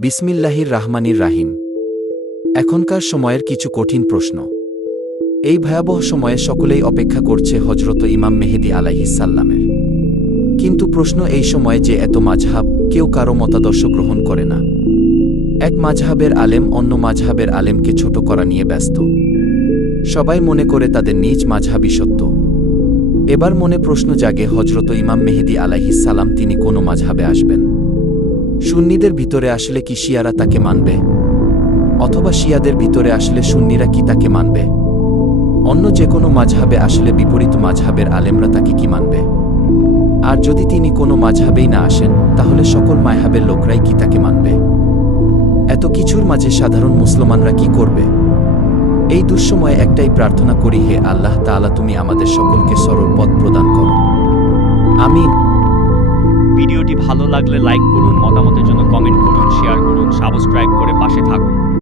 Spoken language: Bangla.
বিসমিল্লাহির রাহমানির রাহিম। এখনকার সময়ের কিছু কঠিন প্রশ্ন। এই ভয়াবহ সময়ে সকলেই অপেক্ষা করছে হজরত ইমাম মেহেদী আলাইহিসসাল্লামের। কিন্তু প্রশ্ন এই সময়ে যে এত মাযহাব, কেউ কারো মতাদর্শ গ্রহণ করে না। এক মাযহাবের আলেম অন্য মাযহাবের আলেমকে ছোট করা নিয়ে ব্যস্ত। সবাই মনে করে তাদের নিজ মাযহাবই সত্য। এবার মনে প্রশ্ন জাগে, হজরত ইমাম মেহেদী আলাইহিসসালাম তিনি কোন মাযহাবে আসবেন? সুন্নিদের ভিতরে আসলে কি শিয়ারা তাকে মানবে? অথবা শিয়াদের ভিতরে আসলে সুন্নিরা কি তাকে মানবে? অন্য যে কোনো মাযহাবে আসলে বিপরীত মাযহাবের আলেমরা তাকে কি মানবে? আর যদি তিনি কোনো মাযহাবেই না আসেন, তাহলে সকল মাযহাবের লোকরাই কি তাকে মানবে? এত কিছুর মাঝে সাধারণ মুসলমানরা কি করবে? এই দুঃসময়ে একটাই প্রার্থনা করি, হে আল্লাহ তাআলা, তুমি আমাদের সকলকে সরল পথ প্রদান করো। আমিন। ভিডিওটি ভালো লাগলে লাইক করুন, মতামতের জন্য কমেন্ট করুন, শেয়ার করুন, সাবস্ক্রাইব করে পাশে থাকুন।